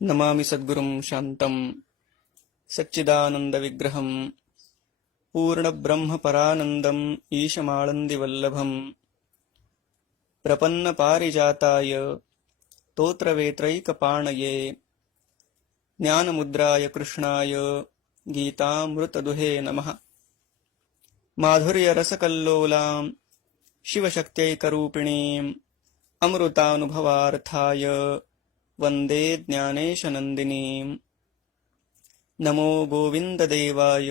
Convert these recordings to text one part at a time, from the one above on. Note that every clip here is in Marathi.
नमामि सद्गुरुं शान्तं सच्चिदानन्दविग्रहं पूर्णब्रह्मपरानन्दम् ईशमाळन्दिवल्लभम् प्रपन्नपारिजाताय स्तोत्रवेत्रैकपाणये ज्ञानमुद्राय कृष्णाय गीतामृतदुहे नमः। माधुर्यरसकल्लोलां शिवशक्त्यैकरूपिणीम् अमृतानुभवार्थाय वन्दे ज्ञानेशनन्दिनीम्। नमो गोविन्ददेवाय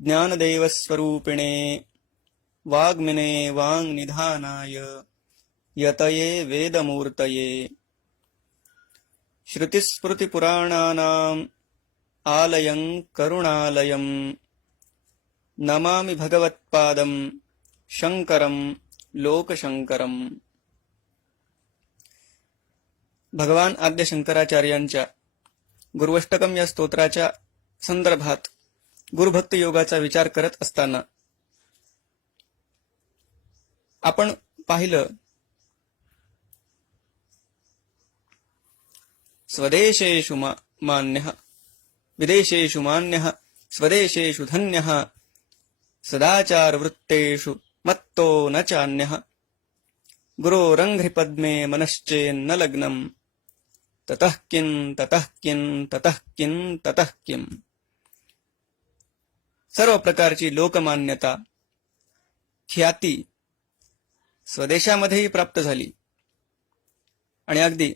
ज्ञानदेवस्वरूपिणे वाग्मिने वाङ्निधानाय यतये वेदमूर्तये। श्रुतिस्मृतिपुराणानाम् आलयं करुणालयं नमामि भगवत्पादं शंकरं लोकशंकरम्। भगवान आद्य शंकराचार्यांच्या गुरुवष्टकम या स्तोत्राच्या संदर्भात गुरुभक्त योगाचा विचार करत असताना आपण पाहिलं, स्वदेशेषु मान्यः विदेशेषु मान्यः स्वदेशेषु धन्यः सदाचार वृत्तेषु मत्तो न चान्यः गुरोरंघ्रिपद्मे मनश्चेन्न लग्नम् ततः किं ततः किं ततः किं ततः किं। सर्व प्रकारची लोकमान्यता ख्याती स्वदेशामध्येही प्राप्त झाली आणि अगदी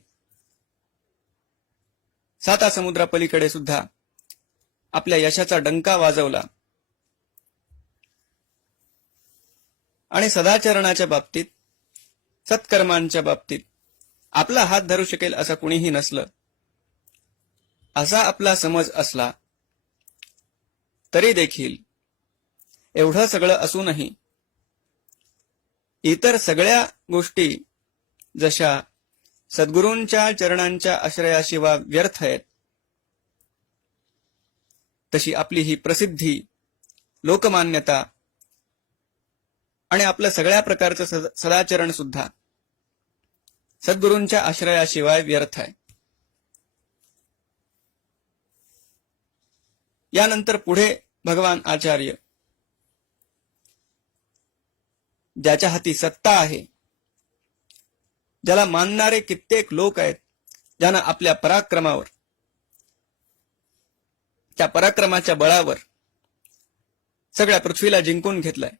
साता समुद्रापलीकडे सुद्धा आपल्या यशाचा डंका वाजवला आणि सदाचरणाच्या बाबतीत सत्कर्मांच्या बाबतीत आपला हात धरू शकेल असं कुणीही नसलं, असा आपला समज असला तरी देखील एवढं सगळं असूनही इतर सगळ्या गोष्टी जशा सद्गुरूंच्या चरणांच्या आश्रयाशिवाय व्यर्थ आहेत, तशी आपली ही प्रसिद्धी, लोकमान्यता आणि आपलं सगळ्या प्रकारचं सदाचरण सुद्धा सद्गुरूंच्या आश्रयाशिवाय व्यर्थ आहे। यानंतर पुढे भगवान आचार्य ज्याच्या हाती सत्ता आहे, ज्याला मानणारे कित्येक लोक आहेत, ज्यानं आपल्या पराक्रमावर, त्या पराक्रमाच्या बळावर सगळ्या पृथ्वीला जिंकून घेतलाय,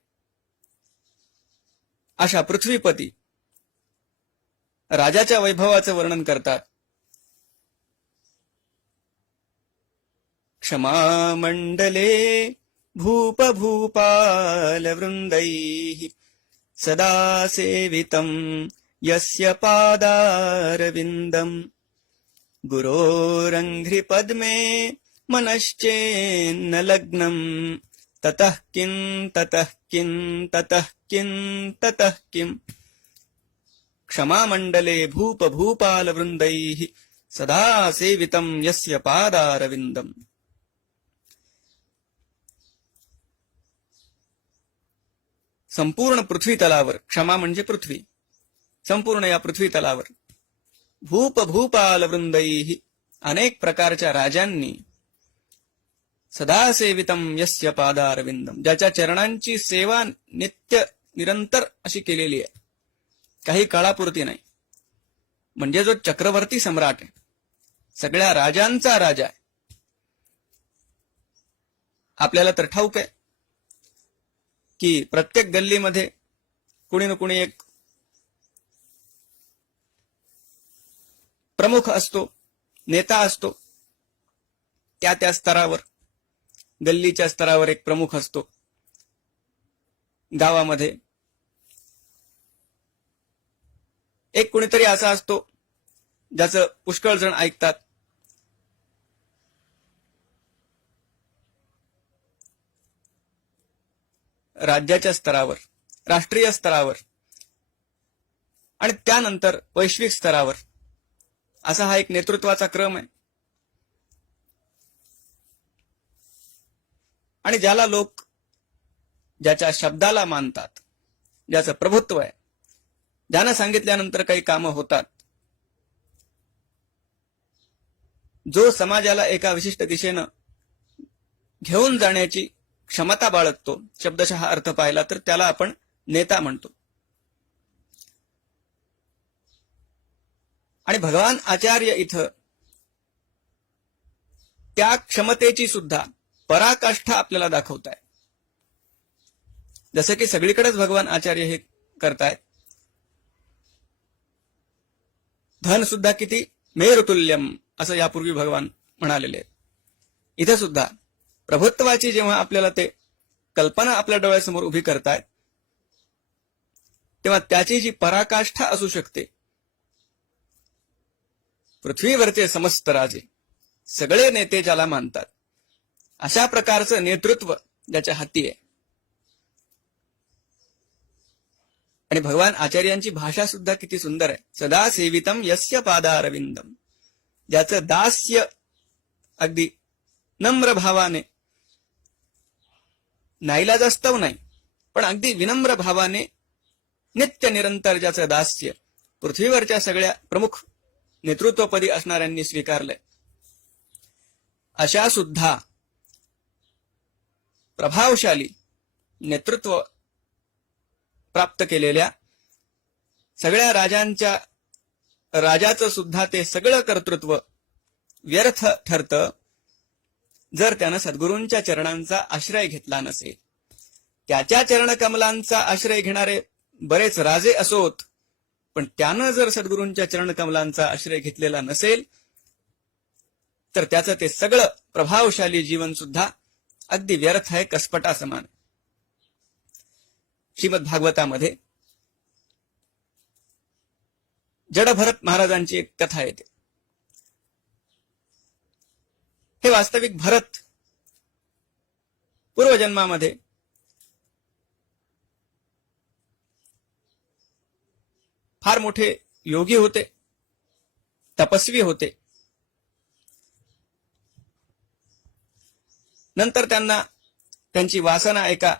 अशा पृथ्वीपती राजाच्या वैभवाचं वर्णन करतात। क्षमामंडले भूप भूपाल वृंदैः सदा सेवितं यस्य पादारविन्दम् गुरोरंघ्रिपद्मे मनश्चेन्न लग्नम् ततः किं ततः किं ततः किं ततः किं। क्षमामंडले भूप भूपाल वृंदैः सदा सेवितं यस्य पादारविन्दम्। संपूर्ण पृथ्वी तलावर, क्षमा म्हणजे पृथ्वी, संपूर्ण या पृथ्वी तलावर भूप भूपाल वृंदैः अनेक प्रकारच्या राजांनी सदा सेवितं यस्य पादारविन्दम् ज्याच्या चरणांची सेवा नित्य निरंतर अशी केलेली आहे, काही काळापुरती नाही। म्हणजे जो चक्रवर्ती सम्राट आहे, सगळ्या राजांचा राजा आहे। आपल्याला तर ठाऊक आहे की प्रत्येक गल्लीमध्ये कुणी न कुणी एक प्रमुख असतो, नेता असतो। त्या त्या स्तरावर, गल्लीच्या स्तरावर एक प्रमुख असतो। गावामध्ये एक कुणीतरी असा असतो ज्याचं पुष्कळ जण ऐकतात। राज्याच्या स्तरावर, राष्ट्रीय स्तरावर आणि त्यानंतर वैश्विक स्तरावर असा हा एक नेतृत्वाचा क्रम आहे। आणि ज्याला लोक ज्याच्या शब्दाला मानतात, ज्याचं प्रभुत्व आहे, ज्यानं सांगितल्यानंतर काही कामं होतात, जो समाजाला एका विशिष्ट दिशेनं घेऊन जाण्याची क्षमता बाळगतो, शब्दशः अर्थ पाहिला तर त्याला आपण नेता म्हणतो. आणि भगवान आचार्य इथं त्या क्षमतेची सुद्धा पराकाष्ठा आपल्याला दाखवताय. जसं की सगळीकडेच भगवान आचार्य हे करतायत. धन सुद्धा किती मेरुतुल्यम असं यापूर्वी भगवान म्हणालेले आहेत. इथं सुद्धा प्रभुत्वाची जेव्हा आपल्याला ते कल्पना आपल्या डोळ्यासमोर उभी करतायत, तेव्हा त्याची जी पराकाष्ठा असू शकते, पृथ्वीवरचे समस्त राजे, सगळे नेते ज्याला मानतात, अशा प्रकारचं नेतृत्व ज्याच्या हाती आहे. आणि भगवान आचार्यांची भाषा सुद्धा किती सुंदर आहे. सदा सेवितम यस्य पादारविंदम, ज्याचं दास्य अगदी नम्र भावाने, नाईलाजास्तव नाही पण अगदी विनम्र भावाने नित्य निरंतर ज्याचं दास्य पृथ्वीवरच्या सगळ्या प्रमुख नेतृत्वपदी असणाऱ्यांनी स्वीकारलंय, अशा सुद्धा प्रभावशाली नेतृत्व प्राप्त केलेल्या सगळ्या राजाचं सुद्धा ते सगळं कर्तृत्व व्यर्थ ठरतं जर त्यानं सद्गुरूंच्या चरणांचा आश्रय घेतला नसेल. त्याच्या चरणकमलांचा आश्रय घेणारे बरेच राजे असोत, पण त्यानं जर सद्गुरूंच्या चरणकमलांचा आश्रय घेतलेला नसेल तर त्याचं ते सगळं प्रभावशाली जीवन सुद्धा अगदी व्यर्थ आहे, कसपटा समान. श्रीमद भागवतामध्ये जडभरत महाराजांची एक कथा येते. हे वास्तविक भरत पूर्वजन्मामध्ये फार मोठे योगी होते, तपस्वी होते. नंतर त्यांना त्यांची वासना एका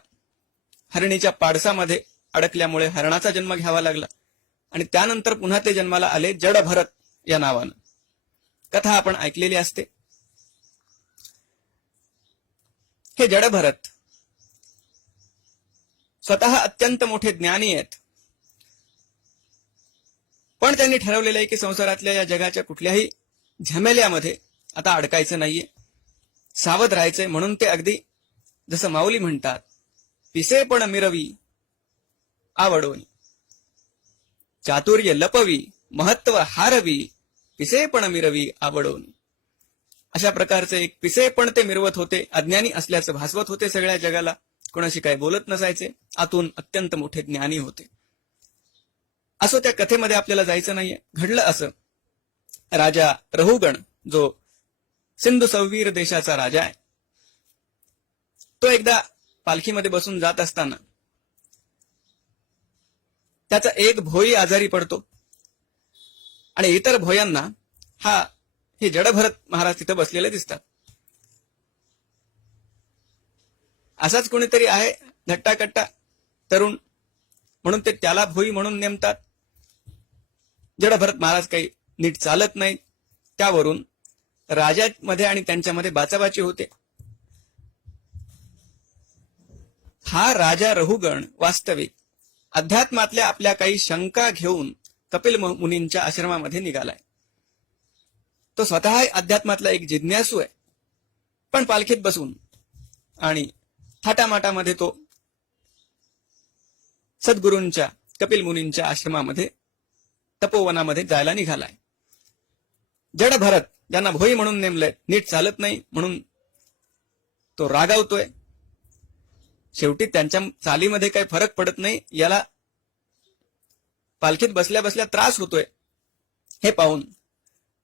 हरणीच्या पाडसामध्ये अडकल्यामुळे हरणाचा जन्म घ्यावा लागला आणि त्यानंतर पुन्हा ते जन्माला आले जडभरत या नावानं. कथा आपण ऐकलेली असते. हे जडभरत स्वतः अत्यंत मोठे ज्ञानी आहेत, पण त्यांनी ठरवलेलं आहे की संसारातल्या या जगाच्या कुठल्याही झमेल्यामध्ये आता अडकायचं नाहीये, सावध राहायचंय. म्हणून ते अगदी जसं माऊली म्हणतात, पिसे पण मिरवी आवडोनी, चातुर्य लपवी महत्व हारवी, पिसे पण मिरवी आवडोनी. अशा प्रकारचे एक पिसे पण ते मिरवत होते, अज्ञानी असल्याचं भासवत होते सगळ्या जगाला, कोणाशी काही बोलत नसायचे, आतून अत्यंत मोठे ज्ञानी होते. असं त्या कथेमध्ये आपल्याला जायचं नाहीये. घडलं असं, राजा रहुगण जो सिंधू सौवीर देशाचा राजा आहे, तो एकदा पालखीमध्ये बसून जात असताना त्याचा एक भोई आजारी पडतो आणि इतर भोयांना हे जडभरत महाराज तिथं बसलेले दिसतात. असाच कोणीतरी आहे धट्टाकट्टा तरुण, म्हणून ते त्याला भोई म्हणून नेमतात. जडभरत महाराज काही नीट चालत नाही, त्यावरून राजामध्ये आणि त्यांच्यामध्ये बाचाबाची होते. हा राजा रहुगण वास्तविक अध्यात्मातल्या आपल्या काही शंका घेऊन कपिल मुनींच्या आश्रमामध्ये निघालाय. तो स्वतः अध्यात्मातला एक जिज्ञासू आहे, पण पालखीत बसून आणि थाटामाटामध्ये तो सद्गुरूंच्या कपिल मुनींच्या आश्रमामध्ये तपोवनामध्ये जायला निघालाय. जडभरत ज्यांना भोई म्हणून नेमलंय, नीट चालत नाही म्हणून तो रागावतोय. शेवटी त्यांच्या चालीमध्ये काही फरक पडत नाही, याला पालखीत बसल्या बसल्या त्रास होतोय. हे पाहून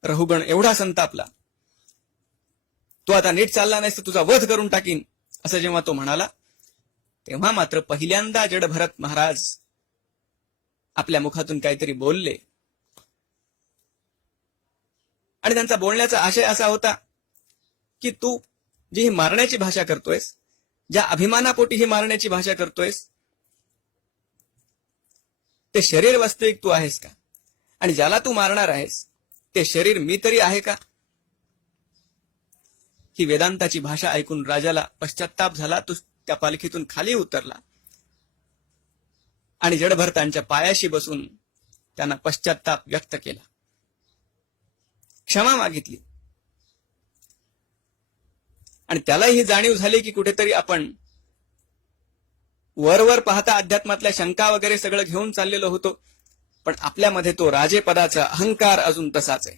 रहुगण एवढा संतापला, तू आता नीट चालला नाहीस तर तुझा वध करून टाकीन, असं जेव्हा तो म्हणाला, तेव्हा मात्र पहिल्यांदा जडभरत महाराज आपल्या मुखातून काहीतरी बोलले. आणि त्यांचा बोलण्याचा आशय असा होता की तू जी ही मारण्याची भाषा करतोयस, ज्या अभिमानापोटी ही मारण्याची भाषा करतोयस, ते शरीर वास्तविक तू आहेस का? आणि ज्याला तू मारणार आहेस ते शरीर मी तरी आहे का? ही वेदांताची भाषा ऐकून राजाला पश्चात्ताप झाला. तो त्या पालखीतून खाली उतरला आणि जडभरतांच्या पायाशी बसून त्यांना पश्चात्ताप व्यक्त केला, क्षमा मागितली. आणि त्यालाही ही जाणीव झाली की कुठेतरी आपण वरवर पाहता अध्यात्मातल्या शंका वगैरे सगळं घेऊन चाललेलो होतो, पण आपल्यामध्ये तो राजेपदाचा अहंकार अजून तसाच आहे.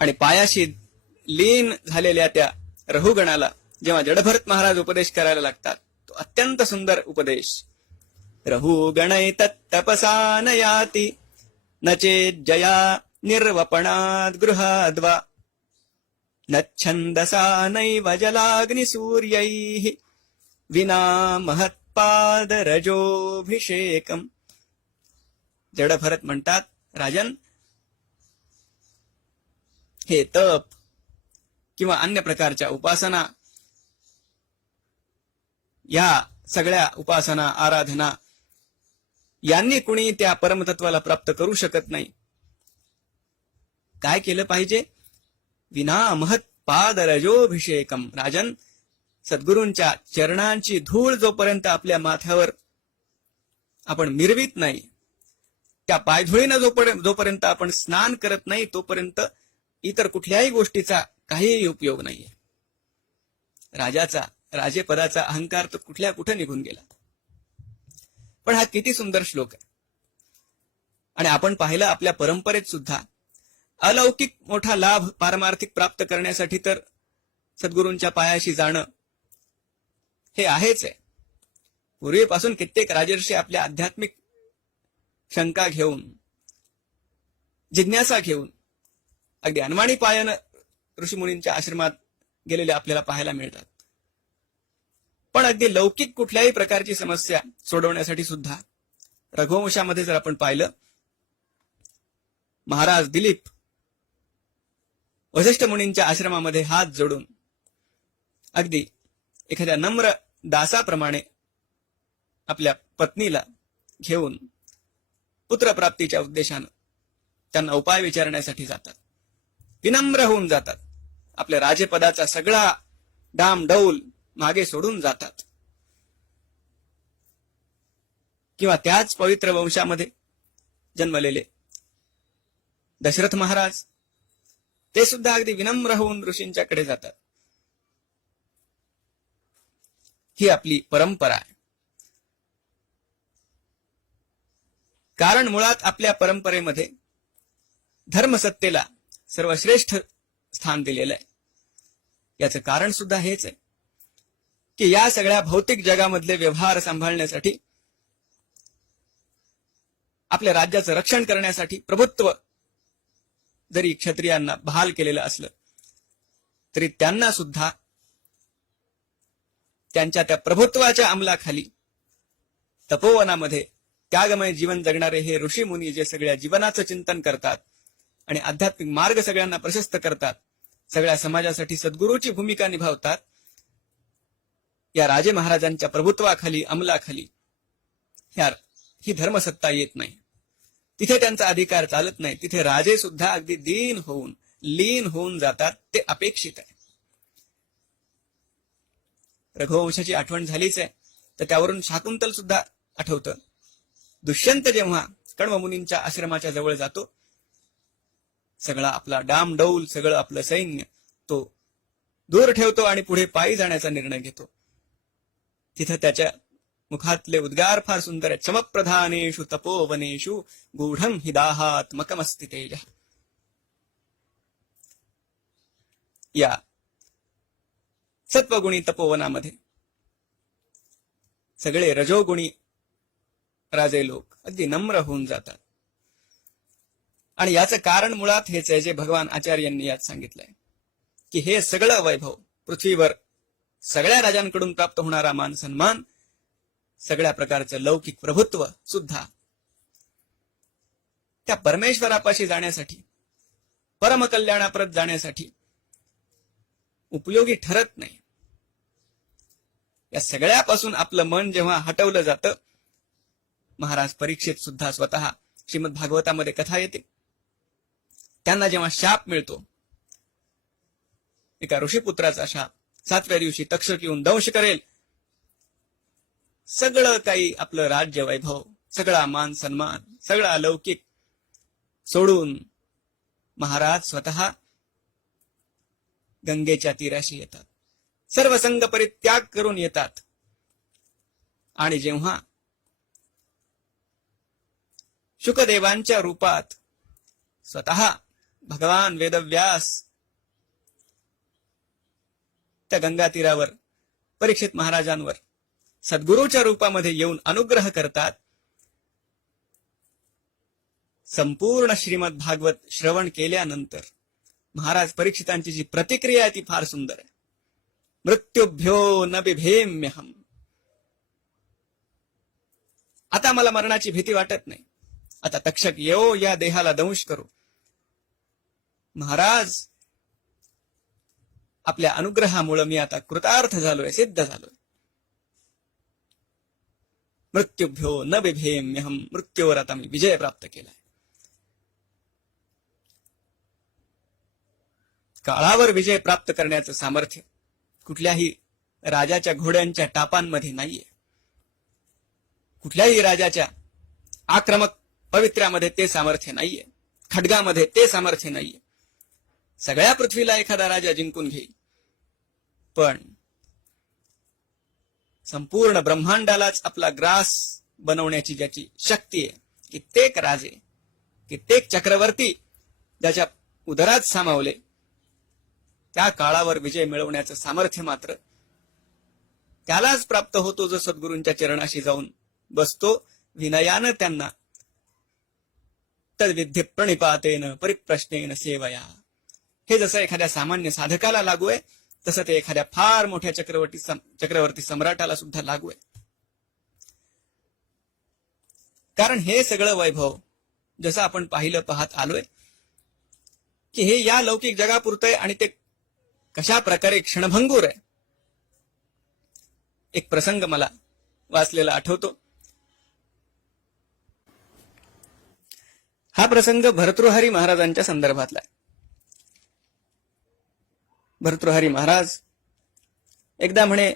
आणि पायाशी लीन झालेल्या त्या रहुगणाला जेव्हा जडभरत महाराज उपदेश करायला लागतात, तो अत्यंत सुंदर उपदेश. रहुगणै तत्तपसा न याति न चेज्जया निर्वपणाद् गृहाद्वा न छन्दसा नैव जलाग्निसूर्यैः विना महत्पादरजोभिषेकम्. जडभरत म्हणतात, राजन, हे तप किंवा अन्य प्रकारच्या उपासना, या सगळ्या उपासना आराधना यांनी कुणी त्या परमतत्वाला प्राप्त करू शकत नाही. काय केलं पाहिजे? विना महत्पादरजोभिषेकम. राजन, सद्गुरूंच्या चरणांची धूळ जोपर्यंत आपल्या माथ्यावर आपण मिरवीत नाही, त्या पायधुळीनं जोपर्यंत आपण स्नान करत नाही, तोपर्यंत इतर कुठल्याही गोष्टीचा काहीही उपयोग नाहीये. राजाचा, राजेपदाचा अहंकार तो कुठल्या कुठे निघून गेला. पण हा किती सुंदर श्लोक आहे. आणि आपण पाहिलं आपल्या परंपरेत सुद्धा अलौकिक मोठा लाभ पारमार्थिक प्राप्त करण्यासाठी तर सद्गुरूंच्या पायाशी जाणं हे आहेच आहे. पूर्वीपासून कित्येक राजर्षी आपल्या आध्यात्मिक शंका घेऊन, जिज्ञासा घेऊन अगदी अनवाणी पायानं ऋषीमुनींच्या आश्रमात गेलेले आपल्याला पाहायला मिळतात. पण अगदी लौकिक कुठल्याही प्रकारची समस्या सोडवण्यासाठी सुद्धा रघुवंशामध्ये जर आपण पाहिलं, महाराज दिलीप वसिष्ठ मुनींच्या आश्रमामध्ये हात जोडून अगदी एखाद्या नम्र दासाप्रमाणे आपल्या पत्नीला घेऊन पुत्रप्राप्तीच्या उद्देशानं त्यांना उपाय विचारण्यासाठी जातात. विनम्र होऊन जातात. आपल्या राजेपदाचा सगळा डामडौल मागे सोडून जातात. किंवा त्याच पवित्र वंशामध्ये जन्मलेले दशरथ महाराज, ते सुद्धा अगदी विनम्र होऊन ऋषींच्याकडे जातात. ही आपली परंपरा आहे. कारण मुळात आपल्या परंपरेमध्ये धर्मसत्तेला सर्वश्रेष्ठ स्थान दिलेलं आहे. याचं कारण सुद्धा हेच आहे की या सगळ्या भौतिक जगामधले व्यवहार सांभाळण्यासाठी, आपल्या राज्याचं रक्षण करण्यासाठी प्रभुत्व जरी क्षत्रियांना बहाल केलेलं असलं तरी त्यांना सुद्धा त्यांच्या त्या प्रभुत्वाच्या अंमलाखाली तपोवनामध्ये त्यागमय जीवन जगणारे हे ऋषी मुनी जे सगळ्या जीवनाचं चिंतन करतात आणि आध्यात्मिक मार्ग सगळ्यांना प्रशस्त करतात, सगळ्या समाजासाठी सद्गुरूची भूमिका निभावतात, या राजे महाराजांच्या प्रभुत्वाखाली अंमलाखाली ही धर्मसत्ता येत नाही. तिथे त्यांचा अधिकार चालत नाही. तिथे राजे सुद्धा अगदी दीन होऊन, लीन होऊन जातात. ते अपेक्षित आहे. रघुवंशाची आठवण झालीच आहे, तर त्यावरून शाकुंतल सुद्धा आठवतं. दुष्यंत जेव्हा कण्वमुनींच्या आश्रमाच्या जवळ जातो, सगळा आपला डामडौल, सगळं आपलं सैन्य तो दूर ठेवतो आणि पुढे पायी जाण्याचा निर्णय घेतो. तिथं त्याच्या मुखातले उद्गार फार सुंदर आहेत. समप्रधानेषु तपोवनेषु गूढं हि दाहात्मकमस्ति तेज. या सत्वगुणी तपोवनामध्ये सगळे रजोगुणी राजे लोक अगदी नम्र होऊन जातात. आणि याचं कारण मुळात हेच आहे जे भगवान आचार्यांनी यात सांगितलंय की हे सगळं वैभव, पृथ्वीवर सगळ्या राजांकडून प्राप्त होणारा मान सन्मान, सगळ्या प्रकारचं लौकिक प्रभुत्व सुद्धा त्या परमेश्वरापाशी जाण्यासाठी, परमकल्याणाप्रत जाण्यासाठी उपयोगी ठरत नाही. या सगळ्यापासून आपलं मन जेव्हा हटवलं जातं, महाराज परीक्षित सुद्धा स्वतः श्रीमद भागवतामध्ये कथा येते, त्यांना जेव्हा शाप मिळतो एका ऋषीपुत्राचा शाप, 7व्या दिवशी तक्षक येऊन दंश करेल, सगळं काही आपलं राज्य वैभव, सगळा मान सन्मान, सगळा अलौकिक सोडून महाराज स्वतः गंगेच्या तीराशी येतात, सर्व संग परित्याग करून येतात. आणि जेव्हा शुकदेवांच्या रूपात स्वतः भगवान वेदव्यास त्या गंगा तीरावर परीक्षित महाराजांवर सद्गुरूच्या रूपामध्ये येऊन अनुग्रह करतात, संपूर्ण श्रीमद भागवत श्रवण केल्यानंतर महाराज परीक्षितांची जी प्रतिक्रिया आहे ती फार सुंदर आहे. मृत्युभ्यो न बिभेम्यहम. आता मला मरणाची भीती वाटत नाही. आता तक्षक येवो, या देहाला दंश करू. महाराज आपल्या अनुग्रहामुळे मी आता कृतार्थ झालोय, सिद्ध झालोय. मृत्युभ्यो न बिभेम्यहम. मृत्यूवर आता मी विजय प्राप्त केलाय. काळावर विजय प्राप्त करण्याचं सामर्थ्य कुठल्याही राजाच्या घोड्यांच्या टापांमध्ये नाहीये. कुठल्याही राजाच्या आक्रमक पवित्र्यामध्ये ते सामर्थ्य नाहीये. खड्गामध्ये ते सामर्थ्य नाहीये. सगळ्या पृथ्वीला एखादा राजा जिंकून घेईल, पण संपूर्ण ब्रह्मांडालाच आपला ग्रास बनवण्याची ज्याची शक्ती आहे, कित्येक राजे, कित्येक चक्रवर्ती ज्याच्या उदरात सामावले, त्या काळावर विजय मिळवण्याचं सामर्थ्य मात्र त्यालाच प्राप्त होतो जो सद्गुरूंच्या चरणाशी जाऊन बसतो, विनयानं त्यांना तद्विद्ये प्रणिपातेन परिप्रश्नेन सेवया. हे जसं एखाद्या सामान्य साधकाला लागू आहे, तसं ते एखाद्या फार मोठ्या चक्रवर्ती सम्राटाला सुद्धा लागू आहे. कारण हे सगळं वैभव जसं आपण पाहत आलोय की हे या लौकिक जगापुरतं आहे आणि ते कशा प्रकारे क्षणभंगूर आहे. एक प्रसंग मला वाचलेला आठवतो. हा प्रसंग भर्तृहरी महाराजांच्या संदर्भातला आहे. भर्तृहरी महाराज एकदा म्हणे,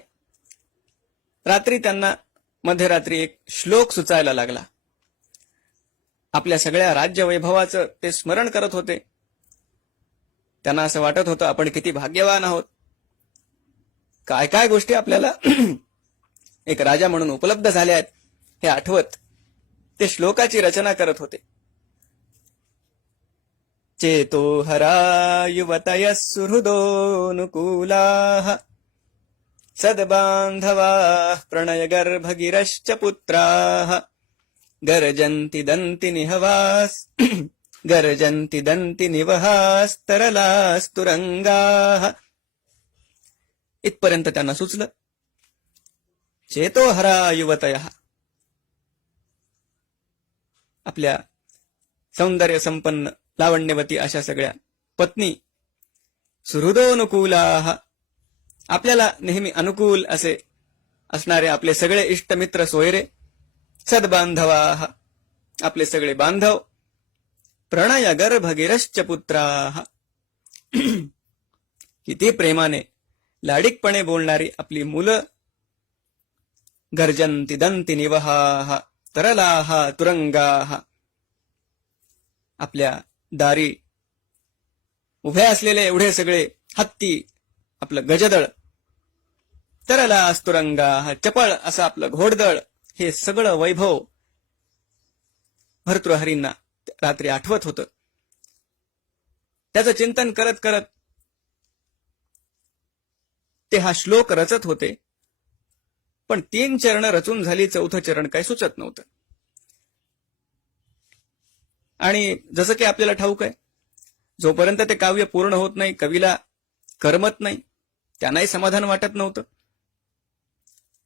रात्री त्यांना मध्यरात्री एक श्लोक सुचायला लागला. आपल्या सगळ्या राज्य वैभवाचं ते स्मरण करत होते. त्यांना असं वाटत होतं आपण किती भाग्यवान आहोत, काय काय गोष्टी आपल्याला एक राजा म्हणून उपलब्ध झाल्या आहेत हे आठवत ते श्लोकाची रचना करत होते. चेतो हरा युवतयः सुहृदोऽनुकूलाः सद्बान्धवाः प्रणयगर्भगिरश्च पुत्राः गर्जन्ति दन्ति निवहास्तरलास्तुरंगाः. इथपर्यंत त्यांना सुचलं. चेतो हरा युवतयः, आपल्या सौंदर्य संपन्न लावण्यवती अशा सगळ्या पत्नी, सुहृदोनुकूलाः, आपल्याला नेहमी अनुकूल असे असणारे आपले सगळे इष्टमित्र सोयरे, सद्बांधवाः, आपले सगळे बांधव, प्रणय गर्भगिरश्च पुत्राः, किती प्रेमाने लाडिकपणे बोलणारी आपली मुलं, गर्जन्ति दन्ति निवहाः तरलाः तुरंगाः, आपल्या दारी उभे असलेले एवढे सगळे हत्ती, आपलं गजदळ, तरलास्तुरंगाः, चपळ असं आपलं घोडदळ, हे सगळं वैभव भर्तृहरींना रात्री आठवत होतं. त्याचं चिंतन करत करत ते हा श्लोक रचत होते. पण 3 चरण रचून झाली, 4थं चरण काही सुचत नव्हतं. आणि जसं की आपल्याला ठाऊक आहे, जोपर्यंत ते काव्य पूर्ण होत नाही, कवीला करमत नाही, त्यांनाही समाधान वाटत नव्हतं.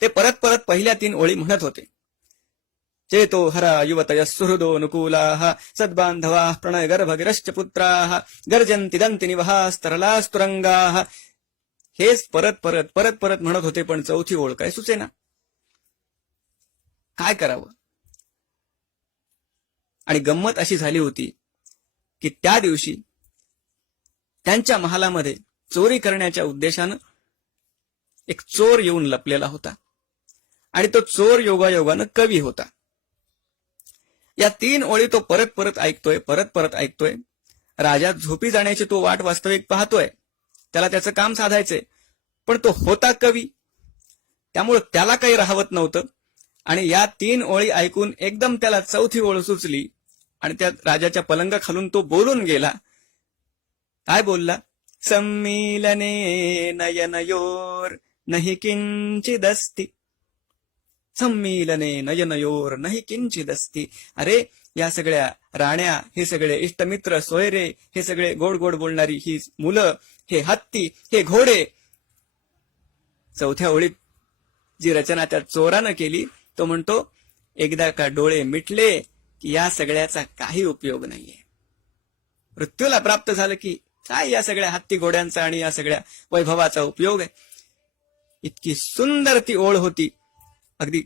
ते परत परत पहिल्या 3 ओळी म्हणत होते. चेतो हरा युवतयः सुहृदोऽनुकूलाः सद्बान्धवाः प्रणय गर्भगिरश्च पुत्राः गर्जन्ति दन्ति निवहास्तरलास्तुरंगाः. हेच परत परत परत परत म्हणत होते, पण 4थी ओळ काय सुचेना. काय करावं. आणि गंमत अशी झाली होती की त्या दिवशी त्यांच्या महालामध्ये चोरी करण्याच्या उद्देशानं एक चोर येऊन लपलेला होता आणि तो चोर योगायोगानं कवी होता. या 3 ओळी तो परत परत ऐकतोय. राजा झोपी जाण्याची तो वाट वास्तविक पाहतोय. त्याला त्याचं काम साधायचंय, पण तो होता कवी, त्यामुळे त्याला काही राहवत नव्हतं. आणि या 3 ओळी ऐकून एकदम त्याला चौथी ओळ सुचली आणि त्या राजाच्या पलंगाखालून तो बोलून गेला. काय बोलला? सम्मीलने नयनयोर नहि किंचिदस्ति. सम्मीलने नयनयोर नहि किंचिदस्ति. अरे, या सगळ्या राण्या, हे सगळे इष्टमित्र सोयरे, हे सगळे गोड गोड बोलणारी ही मुलं, हे हत्ती, हे घोडे. चौथ्या ओळीत जी रचना त्या चोरानं केली, तो म्हणतो, एकदा का डोळे मिटले की या सगळ्याचा काही उपयोग नाहीये. मृत्यूला प्राप्त झालं की काय या सगळ्या हत्ती घोड्यांचा आणि या सगळ्या वैभवाचा उपयोग आहे. इतकी सुंदर ती ओळ होती. अगदी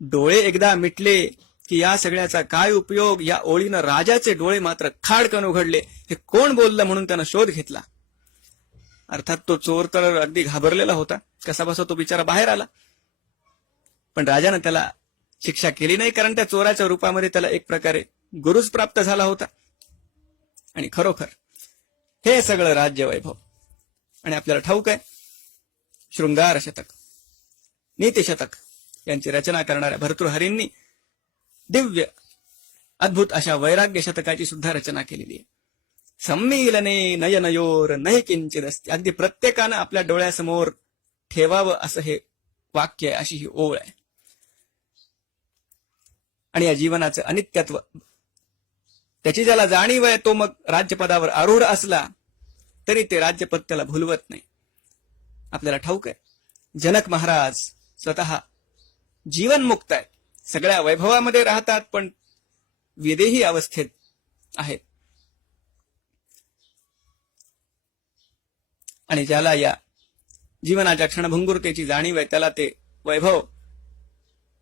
डोळे एकदा मिटले की या सगळ्याचा काय उपयोग. या ओळीनं राजाचे डोळे मात्र खाडकन उघडले. हे कोण बोललं म्हणून त्यानं शोध घेतला. अर्थात तो चोर तर अगदी घाबरलेला होता. कसा बसा तो बिचारा बाहेर आला, पण राजानं त्याला शिक्षा केली नाही, कारण त्या चोराच्या रूपामध्ये त्याला एक प्रकारे गुरुच प्राप्त झाला होता. आणि खरोखर हे सगळं राज्य वैभव. आणि आपल्याला ठाऊक आहे, शृंगार शतक, नीती शतक यांची रचना करणाऱ्या भर्तृहरींनी दिव्य अद्भुत अशा वैराग्य शतकाची सुद्धा रचना केलेली आहे. सम्मीलने नयनयोर नहि किंचिदस्ति. अगदी प्रत्येकानं आपल्या डोळ्यासमोर ठेवावं असं हे वाक्य आहे, अशी ही ओळ आहे. आणि या जीवनाचं अनित्यत्व, त्याची ज्याला जाणीव आहे, तो मग राज्यपदावर आरूढ असला तरी ते राज्यपद त्याला भुलवत नाही. आपल्याला ठाऊक आहे, जनक महाराज स्वतः जीवनमुक्त आहेत, सगळ्या वैभवामध्ये राहतात, पण विदेही अवस्थेत आहेत. आणि ज्याला या जीवनाच्या क्षणभंगुरतेची जाणीव आहे, त्याला ते वैभव,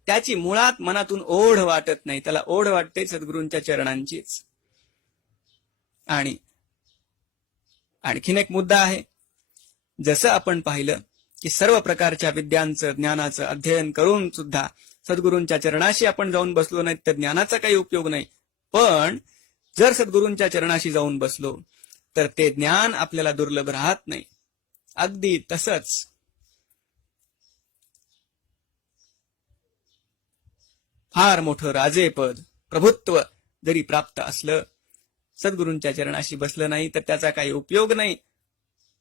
त्याची मुळात मनातून ओढ वाटत नाही. त्याला ओढ वाटते सद्गुरूंच्या चरणांचीच. आणि आणखीन एक मुद्दा आहे. जसं आपण पाहिलं की सर्व प्रकारच्या विद्यांचं, ज्ञानाचं अध्ययन करून सुद्धा सद्गुरूंच्या चरणाशी आपण जाऊन बसलो नाही तर ज्ञानाचा काही उपयोग नाही. पण जर सद्गुरूंच्या चरणाशी जाऊन बसलो तर ते ज्ञान आपल्याला दुर्लभ राहत नाही. अगदी तसंच फार मोठं राजेपद, प्रभुत्व जरी प्राप्त असलं, सद्गुरूंच्या चरणाशी बसलं नाही तर त्याचा काही उपयोग नाही.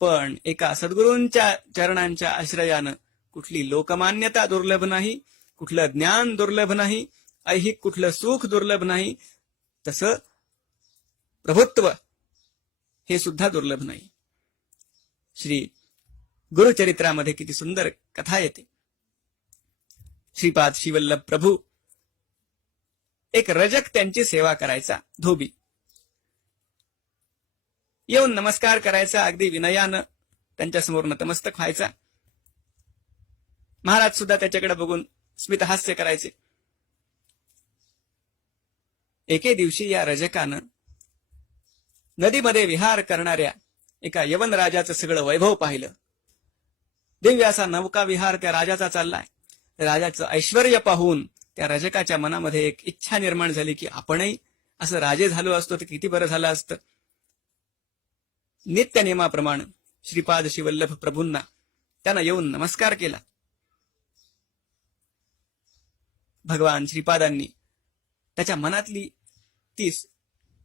पण एका सद्गुरूंच्या चरणांच्या आश्रयानं कुठली लोकमान्यता दुर्लभ नाही, कुठलं ज्ञान दुर्लभ नाही, ऐहिक कुठलं सुख दुर्लभ नाही, तसं प्रभुत्व हे सुद्धा दुर्लभ नाही. श्री गुरुचरित्रामध्ये किती सुंदर कथा येते. श्रीपाद श्रीवल्लभ प्रभू, एक रजक त्यांची सेवा करायचा, धोबी. येऊन नमस्कार करायचा, अगदी विनयानं त्यांच्यासमोर नतमस्तक व्हायचा. महाराज सुद्धा त्याच्याकडे बघून स्मितहास्य करायचे. एके दिवशी या रजकानं नदीमध्ये विहार करणाऱ्या एका यवन राजाचं सगळं वैभव पाहिलं. दिव्य असा नौका विहार त्या राजाचा चाललाय. राजाचं ऐश्वर्य पाहून त्या रजकाच्या मनामध्ये एक इच्छा निर्माण झाली की आपणही असं राजे झालो असतो तर किती बरं झालं असतं. नित्य नियमाप्रमाणे श्रीपाद श्रीवल्लभ प्रभूंना त्यानं येऊन नमस्कार केला. भगवान श्रीपादांनी त्याच्या मनातली ती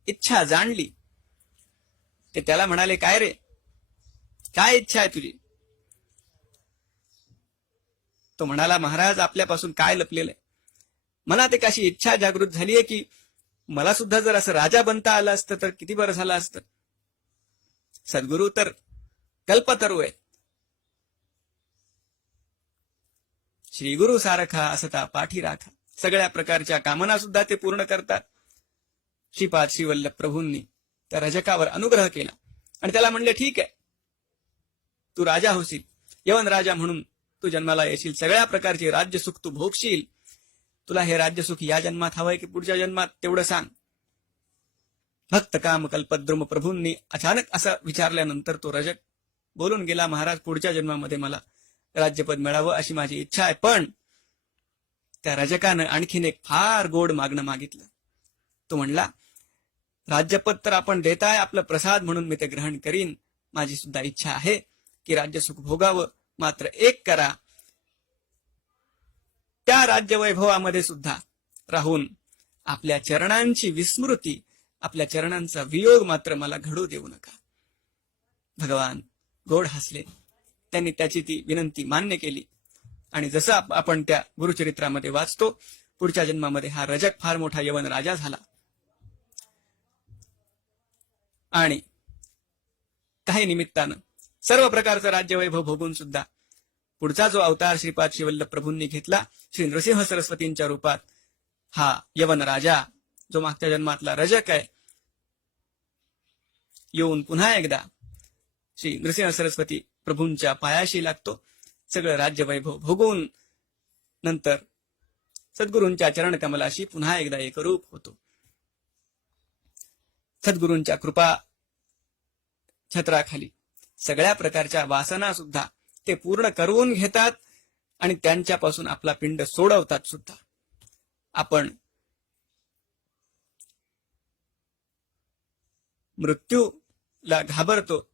इच्छा जाणली. ते त्याला म्हणाले, काय रे, काय इच्छा आहे तुझी? तो म्हणाला, महाराज, आपल्यापासून काय लपलेलं आहे? मनात एक अशी इच्छा जागृत झालीय की मला सुद्धा जर असं राजा बनता आलं असतं तर किती बरं झालं असतं. सद्गुरू तर कल्पतरू आहे. श्रीगुरु सारखा असता पाठी राखा. सगळ्या प्रकारच्या कामना सुद्धा ते पूर्ण करतात. श्रीपाद श्रीवल्लभ प्रभूंनी त्या रजकावर अनुग्रह केला आणि त्याला म्हणले, ठीक आहे, तू राजा होशील, यवन राजा म्हणून तू जन्माला येशील, सगळ्या प्रकारचे राज्यसुख तू भोगशील. तुला हे राज्यसुख या जन्मात हवंय की पुढच्या जन्मात, तेवढं सांग. भक्त काम कल्पद्रुम प्रभूंनी अचानक असं विचारल्यानंतर तो रजक बोलून गेला, महाराज पुढच्या जन्मामध्ये मला राज्यपद मिळावं अशी माझी इच्छा आहे. पण त्या रजकानं आणखीन एक फार गोड मागणं मागितलं. तो म्हणला, राज्यपद तर आपण देताय, आपलं प्रसाद म्हणून मी ते ग्रहण करीन. माझी सुद्धा इच्छा आहे की राज्यसुख भोगावं, मात्र एक करा, त्या राज्यवैभवामध्ये सुद्धा राहून आपल्या चरणांची विस्मृती, आपल्या चरणांचा वियोग मात्र मला घडू देऊ नका. भगवान गोड हसले. त्यांनी त्याची ती विनंती मान्य केली. आणि जसं आपण त्या गुरुचरित्रामध्ये वाचतो, पुढच्या जन्मामध्ये हा रजक फार मोठा यवन राजा झाला. आणि काही निमित्तानं सर्व प्रकारचं राज्यवैभव भोगून सुद्धा पुढचा जो अवतार श्रीपाद श्रीवल्लभ प्रभूंनी घेतला, श्री नृसिंह सरस्वतींच्या रूपात, हा यवन राजा जो मागच्या जन्मातला रजक आहे, येऊन पुन्हा एकदा श्री नृसिंह सरस्वती प्रभूंच्या पायाशी लागतो. सगळं राज्यवैभव भोगून नंतर सद्गुरूंच्या चरणकमलाशी पुन्हा एकदा एकरूप होतो. सद्गुरूंच्या कृपा छत्राखाली सगळ्या प्रकारच्या वासना सुद्धा ते पूर्ण करून घेतात आणि त्यांच्यापासून आपला पिंड सोडवतात सुद्धा. आपण मृत्यूला घाबरतो,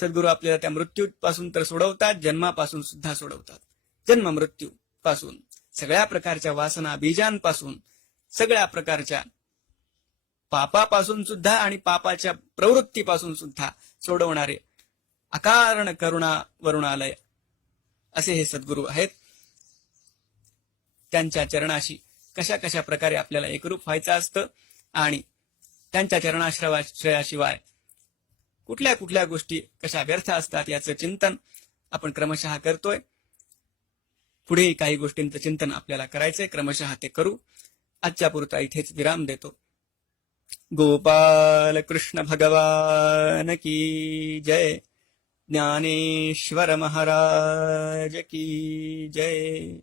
सद्गुरू आपल्याला त्या मृत्यूपासून तर सोडवतात, जन्मापासून सुद्धा सोडवतात. जन्म मृत्यू पासून, सगळ्या प्रकारच्या वासना बीजांपासून, सगळ्या प्रकारच्या पापापासून सुद्धा आणि पापाच्या प्रवृत्तीपासून सुद्धा सोडवणारे अकारण करुणा वरुणालय असे हे सद्गुरू आहेत. त्यांच्या चरणाशी कशा कशा प्रकारे आपल्याला एकरूप व्हायचं असतं आणि त्यांच्या चरणाश्रयाशिवाय कुठल्या कुठल्या गोष्टी कशा व्यर्थ असतात याचं चिंतन आपण क्रमशः करतोय. पुढेही काही गोष्टींचं चिंतन आपल्याला करायचंय, क्रमशः ते करू. आजच्या पुरता इथेच विराम देतो. गोपाल कृष्ण भगवान की जय. ज्ञानेश्वर महाराज की जय.